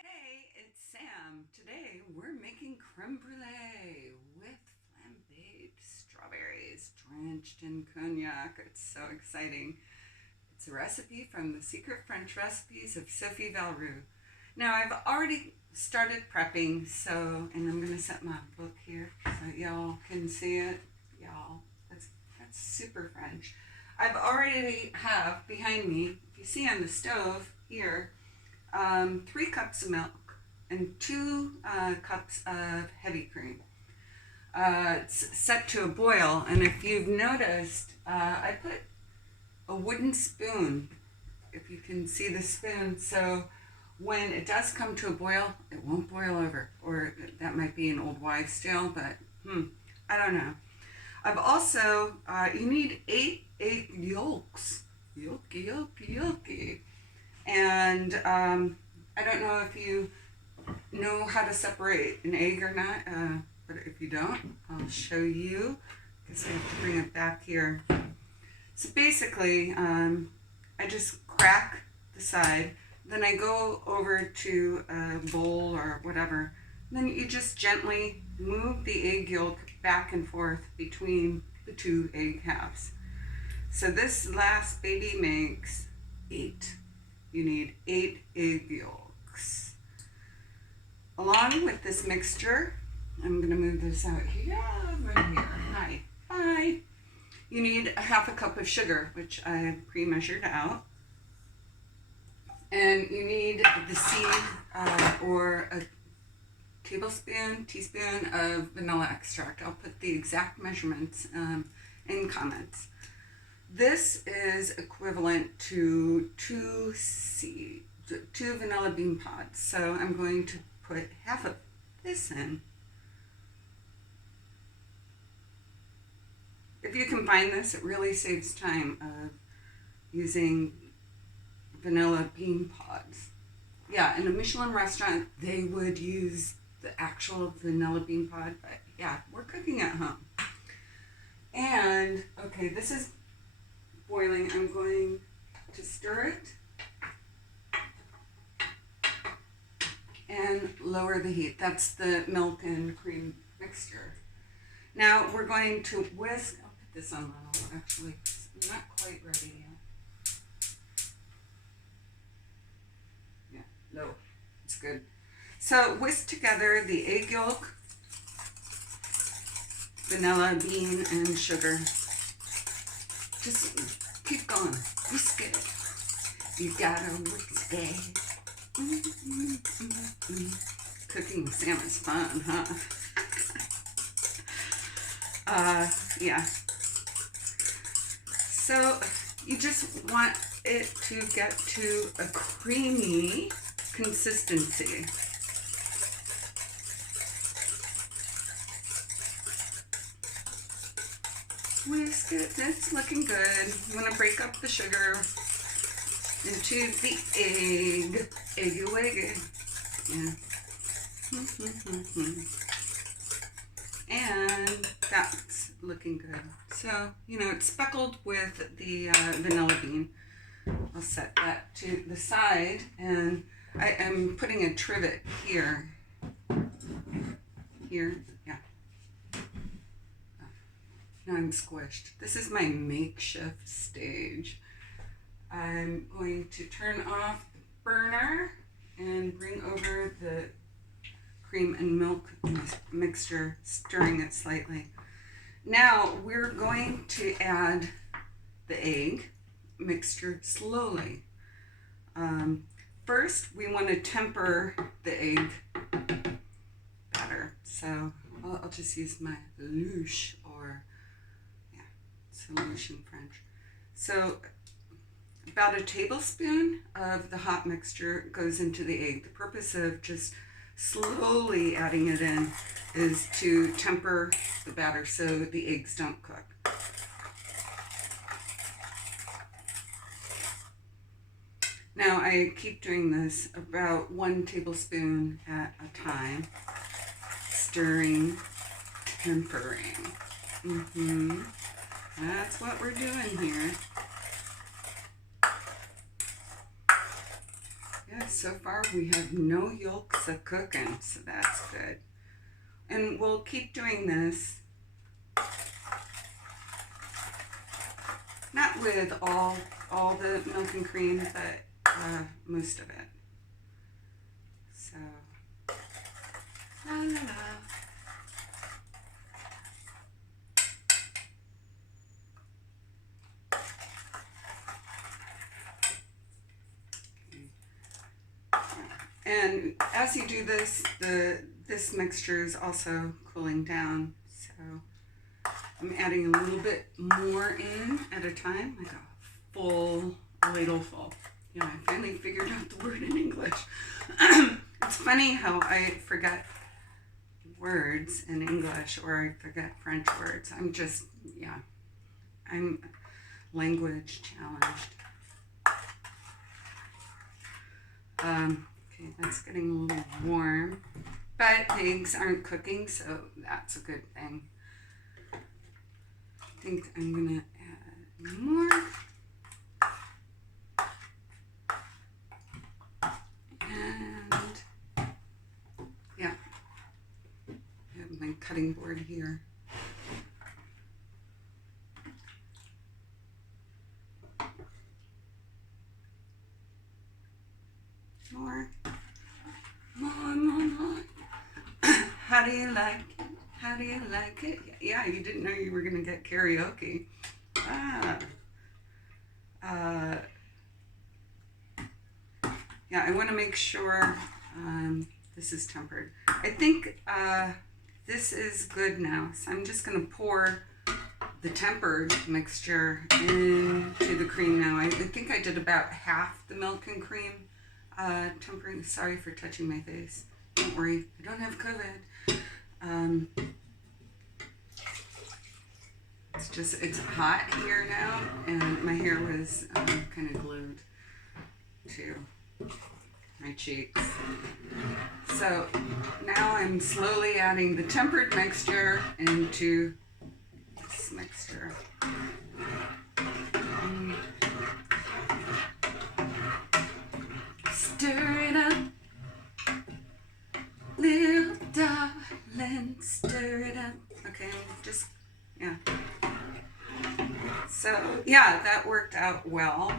Hey, it's Sam. Today we're making creme brulee with flambéed strawberries drenched in cognac. It's so exciting. It's a recipe from the Secret French Recipes of Sophie Valroux. Now I've already started prepping, and I'm gonna set my book here so y'all can see it. Y'all, that's super French. I've already have behind me, if you see on the stove here, 3 cups of milk and 2 cups of heavy cream. It's set to a boil, and if you've noticed, I put a wooden spoon, if you can see the spoon, so when it does come to a boil, it won't boil over. Or that might be an old wives' tale, but I don't know. I've also, you need 8 egg yolks. Yolky. And I don't know if you know how to separate an egg or not, but if you don't, I'll show you. I guess I have to bring it back here. So basically, I just crack the side, then I go over to a bowl or whatever, then you just gently move the egg yolk back and forth between the 2 egg halves. So this last baby makes 8. You need 8 egg yolks. Along with this mixture, I'm going to move this out here, right here. Hi. You need a 1/2 cup of sugar, which I pre-measured out. And you need the seed or a teaspoon of vanilla extract. I'll put the exact measurements in comments. This is equivalent to 2 vanilla bean pods. So I'm going to put 1/2 of this in. If you combine this, it really saves time of using vanilla bean pods. Yeah, in a Michelin restaurant, they would use the actual vanilla bean pod, but yeah, we're cooking at home. And, okay, this is boiling. I'm going to stir it and lower the heat. That's the milk and cream mixture. Now we're going to whisk. I'll put this on low, actually. I'm not quite ready yet. Yeah, low. It's good. So whisk together the egg yolk, vanilla bean, and sugar. Just keep going. Whisk it. You gotta whisk it. Cooking with Sam is fun, huh? Yeah. So you just want it to get to a creamy consistency. Whisk it. That's looking good. You want to break up the sugar into the egg. Egg. Yeah. And that's looking good. So, it's speckled with the vanilla bean. I'll set that to the side, and I am putting a trivet here. Yeah. Now I'm squished. This is my makeshift stage. I'm going to turn off the burner and bring over the cream and milk mixture, stirring it slightly. Now we're going to add the egg mixture slowly. First, we want to temper the egg batter. So I'll just use my louche, or solution French. So about a tablespoon of the hot mixture goes into the egg. The purpose of just slowly adding it in is to temper the batter so the eggs don't cook. Now I keep doing this about 1 tablespoon at a time, stirring, tempering. That's what we're doing here. Yeah, so far we have no yolks cooking, so that's good. And we'll keep doing this. Not with all the milk and cream, but most of it. So, la la la. And as you do this, this mixture is also cooling down. So I'm adding a little bit more in at a time, like a full ladleful. You know, I finally figured out the word in English. It's funny how I forget words in English, or I forget French words. I'm language challenged. Okay, that's getting a little warm, but the eggs aren't cooking, so that's a good thing. I think I'm gonna add more. And yeah, I have my cutting board here. More. How do you like it? How do you like it? Yeah, you didn't know you were gonna get karaoke. Yeah, I want to make sure this is tempered. I think this is good now, so I'm just gonna pour the tempered mixture into the cream now. I think I did about half the milk and cream tempering. Sorry for touching my face. Don't worry, I don't have COVID. It's hot here now, and my hair was kind of glued to my cheeks. So now I'm slowly adding the tempered mixture into this mixture. Stir it up, little darling, stir it up. Okay, just, yeah. So, yeah, that worked out well.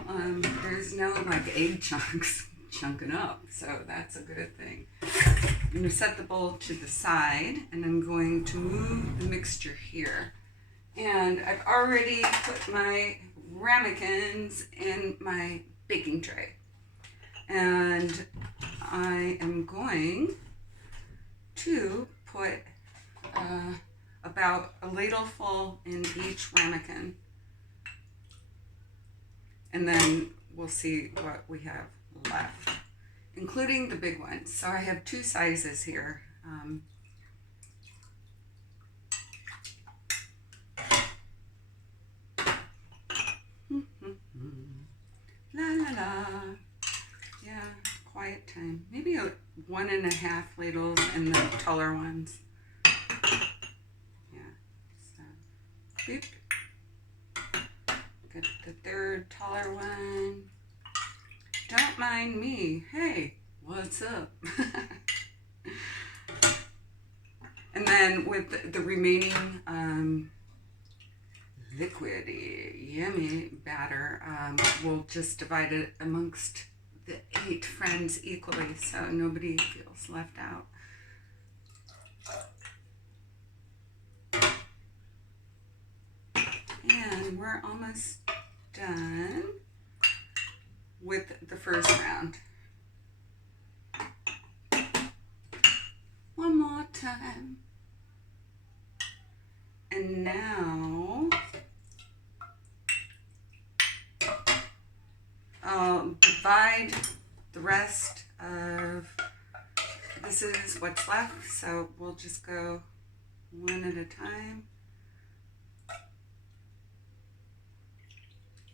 There's no, like, egg chunks chunking up, so that's a good thing. I'm going to set the bowl to the side, and I'm going to move the mixture here. And I've already put my ramekins in my baking tray. And I am going to put about a ladleful in each ramekin. And then we'll see what we have left, including the big ones. So I have two sizes here. La la la. Yeah, quiet time. Maybe 1.5 ladles and the taller ones. Yeah. So, boop. Get the third taller one. Don't mind me. Hey, what's up? And then with the remaining liquidy, yummy batter, we'll just divide it amongst the 8 friends equally, so nobody feels left out. And we're almost done with the first round. One more time. And now I'll divide the rest of, this is what's left, so we'll just go one at a time.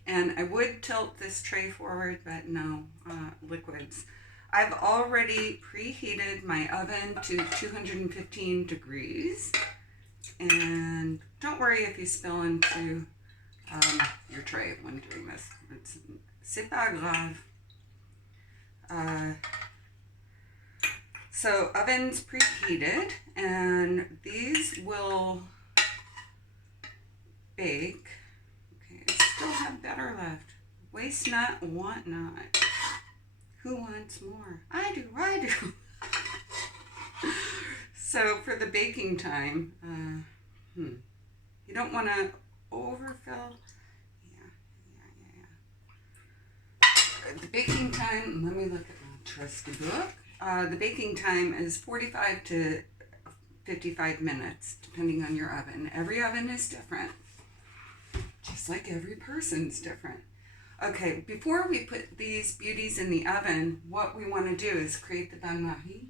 And I would tilt this tray forward, but no, liquids. I've already preheated my oven to 215 degrees. And don't worry if you spill into your tray when doing this. C'est pas grave. So oven's preheated, and these will bake. Okay, I still have batter left. Waste not, want not. Who wants more? I do. So for the baking time, you don't want to overfill. The baking time, let me look at my trusty book. The baking time is 45 to 55 minutes, depending on your oven. Every oven is different, just like every person's different. Okay, before we put these beauties in the oven, what we want to do is create the bain-marie.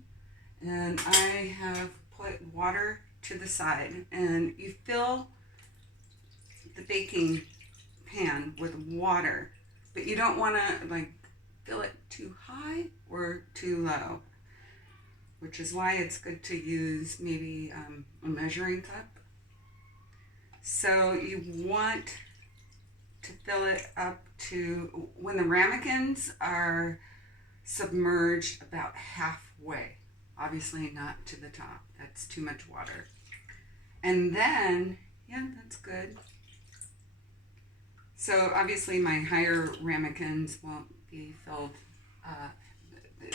And I have put water to the side, and you fill the baking pan with water, but you don't want to like fill it too high or too low, which is why it's good to use maybe a measuring cup. So you want to fill it up to, when the ramekins are submerged, about halfway. Obviously not to the top. That's too much water. And then, yeah, that's good. So obviously my higher ramekins won't be filled,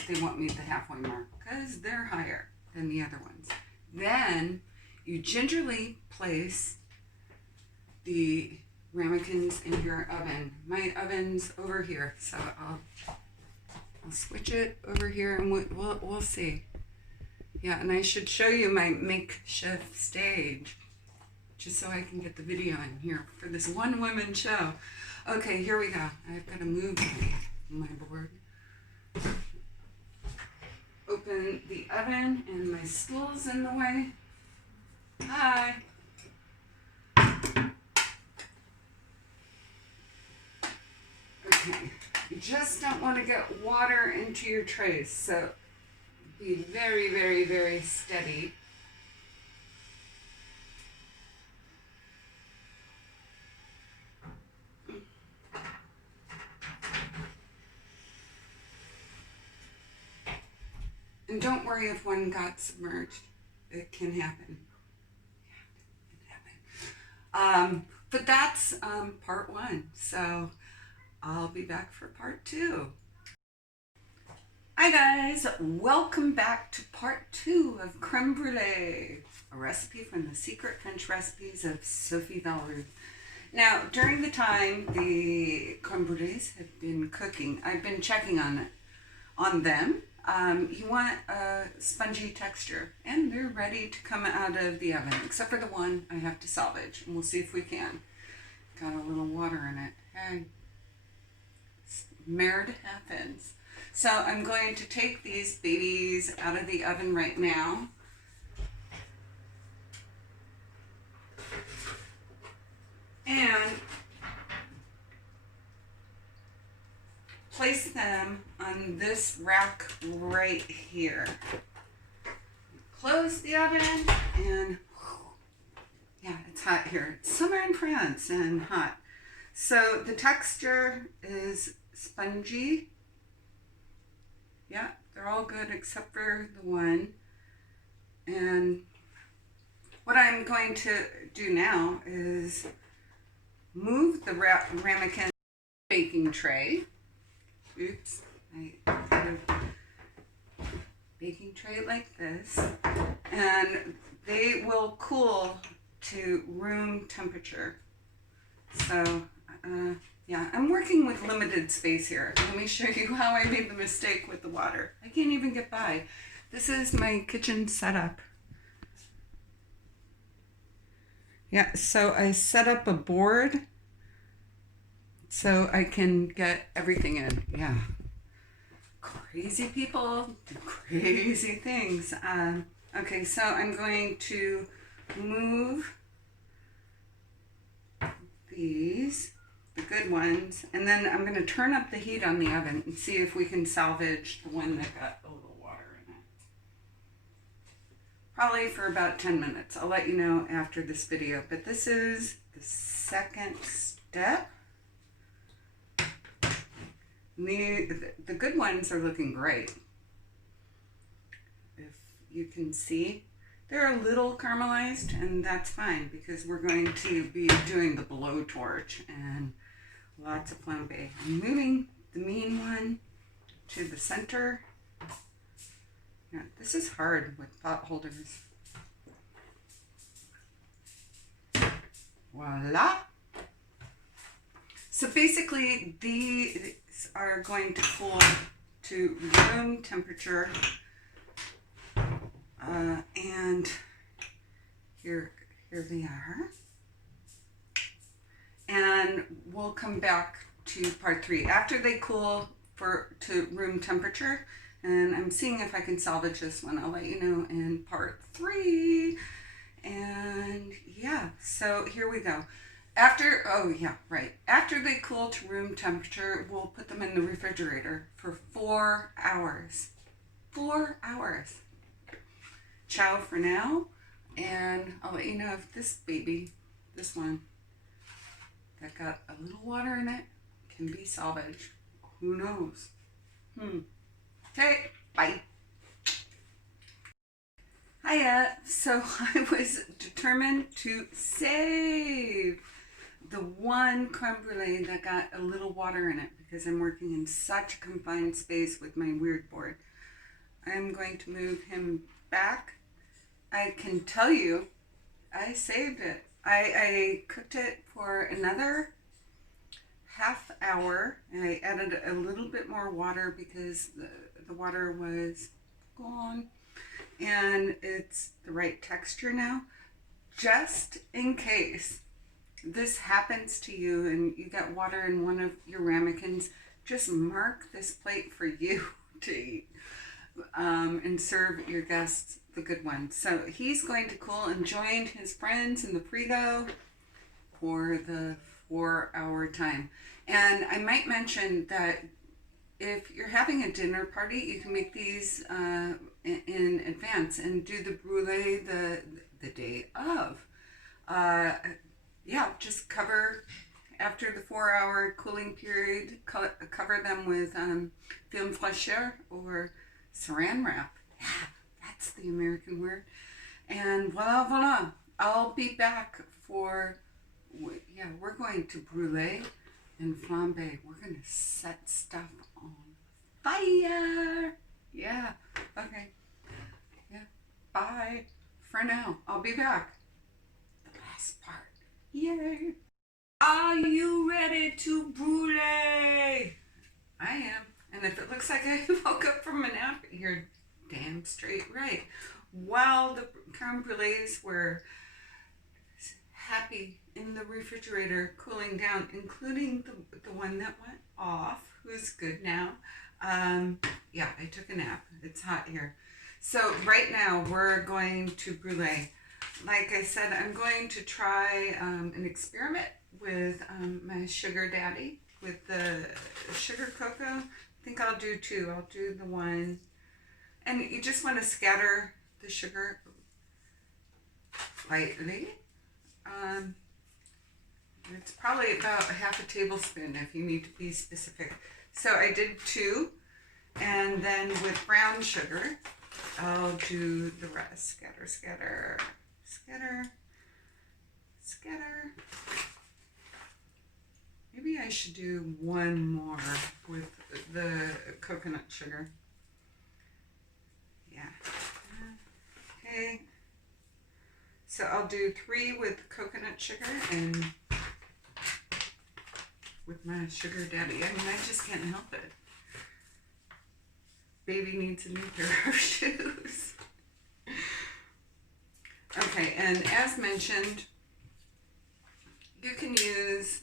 they won't meet the halfway mark because they're higher than the other ones. Then you gingerly place the ramekins in your oven. My oven's over here, so I'll switch it over here and we'll see. Yeah, and I should show you my makeshift stage, just so I can get the video in here for this one woman show. Okay, here we go. I've got to move my board. Open the oven, and my stool's in the way. Hi. Okay, you just don't want to get water into your trays, so be very, very, very steady. And don't worry if one got submerged. It can happen. But that's part one. So I'll be back for part two. Hi guys, welcome back to part two of Crème Brûlée, a recipe from the Secret French Recipes of Sophie Valroux. Now, during the time the crème brûlées have been cooking, I've been checking on them. You want a spongy texture, and they're ready to come out of the oven, except for the one I have to salvage, and we'll see if we can. Got a little water in it. And merit happens. So I'm going to take these babies out of the oven right now. And place them on this rack right here. Close the oven, and yeah, it's hot here. It's summer in France and hot. So the texture is spongy. Yeah, they're all good except for the one. And what I'm going to do now is move the ramekin baking tray. Oops, I put a baking tray like this, and they will cool to room temperature. So, yeah, I'm working with limited space here. Let me show you how I made the mistake with the water. I can't even get by. This is my kitchen setup. Yeah, so I set up a board so I can get everything in. Yeah. Crazy people do crazy things. Okay, so I'm going to move these, the good ones, and then I'm going to turn up the heat on the oven and see if we can salvage the one that got a little water in it. Probably for about 10 minutes. I'll let you know after this video, but this is the second step. The good ones are looking great. If you can see, they're a little caramelized, and that's fine because we're going to be doing the blowtorch and lots of flambe. I'm moving the mean one to the center. Yeah, this is hard with pot holders. Voila. So basically these are going to cool to room temperature. And here they are. And we'll come back to part 3 after they cool to room temperature. And I'm seeing if I can salvage this one. I'll let you know in part 3. And yeah, so here we go. After they cool to room temperature, we'll put them in the refrigerator for 4 hours. 4 hours. Ciao for now, and I'll let you know if this baby, this one, that got a little water in it, can be salvaged. Who knows? Okay, bye. Hiya. So I was determined to save the one creme brulee that got a little water in it because I'm working in such a confined space with my weird board. I'm going to move him back. I can tell you, I saved it. I cooked it for another half hour, and I added a little bit more water because the water was gone, and it's the right texture now. Just in case this happens to you and you got water in one of your ramekins, just mark this plate for you to eat and serve your guests the good one. So he's going to cool and join his friends in the frigo for the 4-hour time. And I might mention that if you're having a dinner party, you can make these in advance and do the brulee the day of. Just cover, after the 4-hour cooling period, cover them with film fraîcheur or saran wrap. Yeah, that's the American word. And voila. I'll be back for, we're going to brulee and flambe. We're going to set stuff on fire. Yeah, okay. Yeah, bye for now. I'll be back. The last part. Yay. Are you ready to brulee? I am. And if it looks like I woke up from a nap, you're damn straight right. While the creme brulees were happy in the refrigerator, cooling down, including the one that went off, who's good now. I took a nap. It's hot here. So right now we're going to brulee. Like I said, I'm going to try an experiment with my sugar daddy with the sugar cocoa. I think I'll do 2. I'll do the one, and you just want to scatter the sugar lightly. It's probably about a half a tablespoon if you need to be specific. So I did 2, and then with brown sugar, I'll do the rest. Scatter, scatter, scatter, scatter. Maybe I should do 1 more with the coconut sugar. Yeah. Okay. So I'll do 3 with coconut sugar and with my sugar daddy. I mean, I just can't help it. Baby needs a new pair of shoes. Okay, and as mentioned, you can use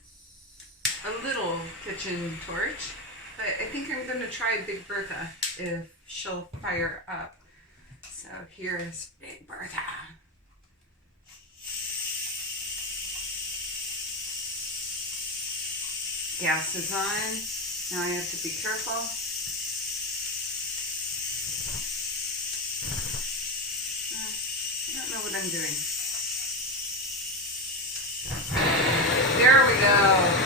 a little kitchen torch, but I think I'm going to try Big Bertha if she'll fire up. So here's Big Bertha. Gas is on. Now I have to be careful. I don't know what I'm doing. There we go.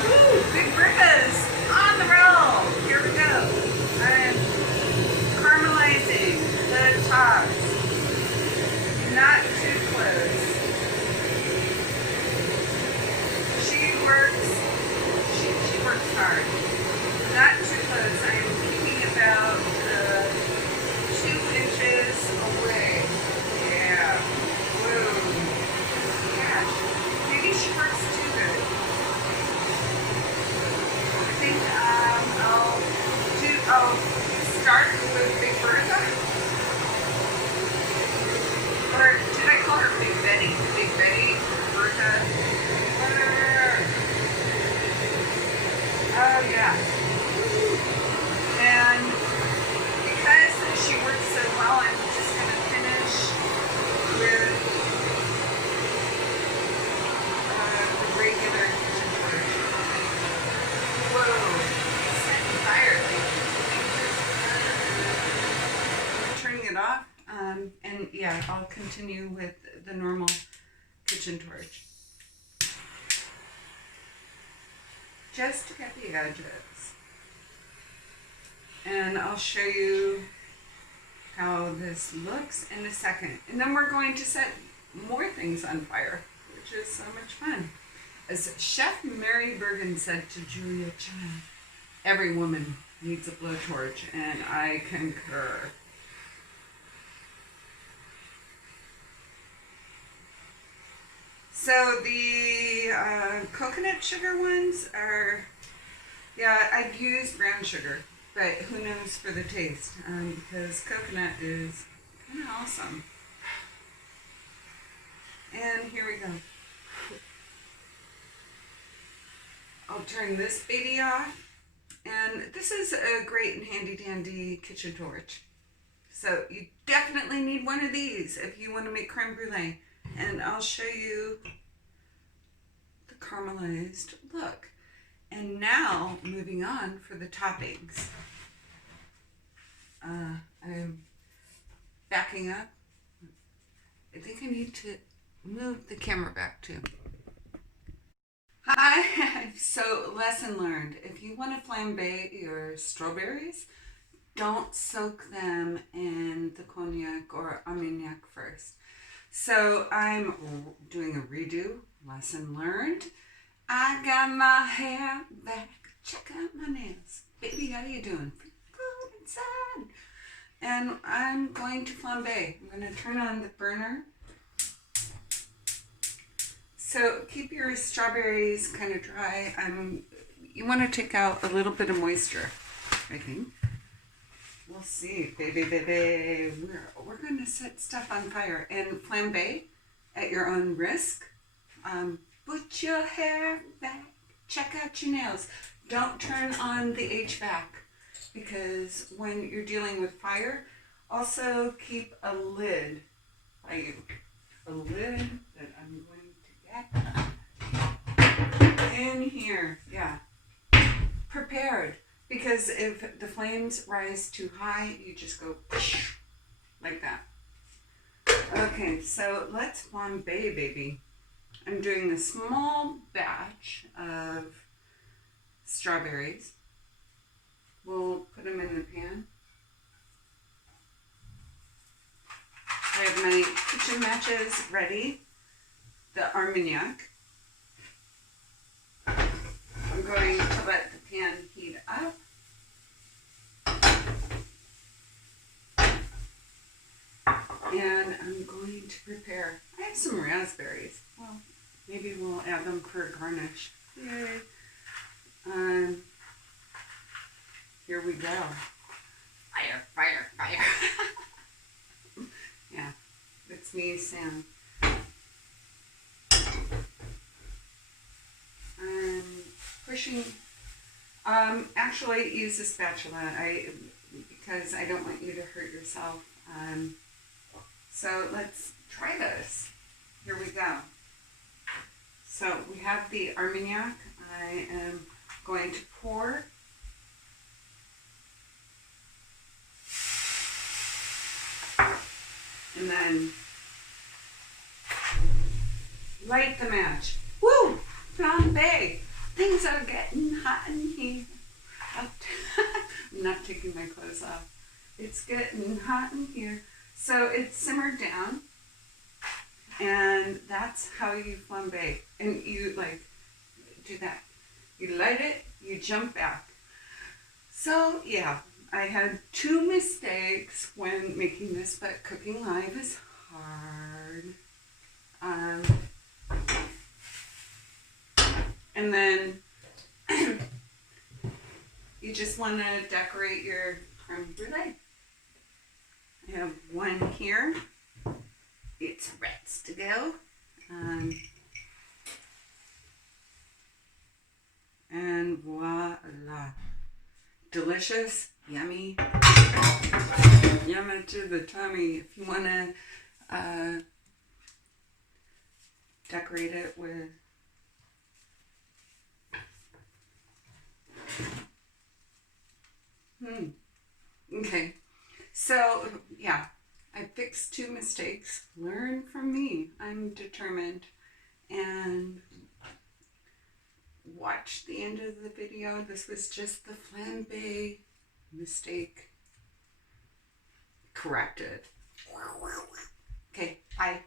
Woo! Big Bertha's on the roll. Here we go. Big Betty, Bertha. Oh yeah. And because she works so well, I'm just going to finish with the regular kitchen torch. Whoa, setting fire. Turning it off. And yeah, I'll continue with the normal kitchen torch. Just to get the edges. And I'll show you how this looks in a second. And then we're going to set more things on fire, which is so much fun. As Chef Mary Bergen said to Julia Child, every woman needs a blowtorch, and I concur. So the coconut sugar ones are, yeah, I'd use brown sugar, but who knows for the taste, because coconut is kind of awesome. And here we go. I'll turn this baby off, and this is a great and handy dandy kitchen torch. So you definitely need one of these if you want to make creme brulee. And I'll show you the caramelized look. And now, moving on for the toppings. I'm backing up. I think I need to move the camera back too. Hi, so lesson learned. If you want to flambe your strawberries, don't soak them in the cognac or armagnac first. So I'm doing a redo, lesson learned. I got my hair back, check out my nails. Baby, how you doing? Go inside. And I'm going to flambe. I'm going to turn on the burner. So keep your strawberries kind of dry. You want to take out a little bit of moisture, I think. We'll see, baby. We're going to set stuff on fire and flambe at your own risk. Put your hair back, check out your nails. Don't turn on the HVAC because when you're dealing with fire, also keep a lid by you. A lid that I'm going to get in here. Yeah. Prepared. Because if the flames rise too high, you just go like that. Okay, so let's flambe, baby. I'm doing a small batch of strawberries. We'll put them in the pan. I have my kitchen matches ready. The armagnac. I'm going to let the pan heat up. And I'm going to prepare, I have some raspberries. Well, maybe we'll add them for a garnish. Yay. Here we go. Fire, fire, fire. Yeah, it's me, Sam. I'm pushing, actually use a spatula because I don't want you to hurt yourself. So let's try this. Here we go. So we have the armagnac. I am going to pour. And then light the match. Woo! Flambe! Things are getting hot in here. I'm not taking my clothes off. It's getting hot in here. So it's simmered down. And that's how you flambe. And you do that. You light it, you jump back. So yeah, I had 2 mistakes when making this, but cooking live is hard. And then you just want to decorate your creme brulee. I have one here, it's ready to go. And voila. Delicious, yummy, yummy to the tummy. If you want to decorate it with okay, so yeah, I fixed 2 mistakes. Learn from me. I'm determined. And watch the end of the video. This was just the flambe mistake corrected. Okay, bye.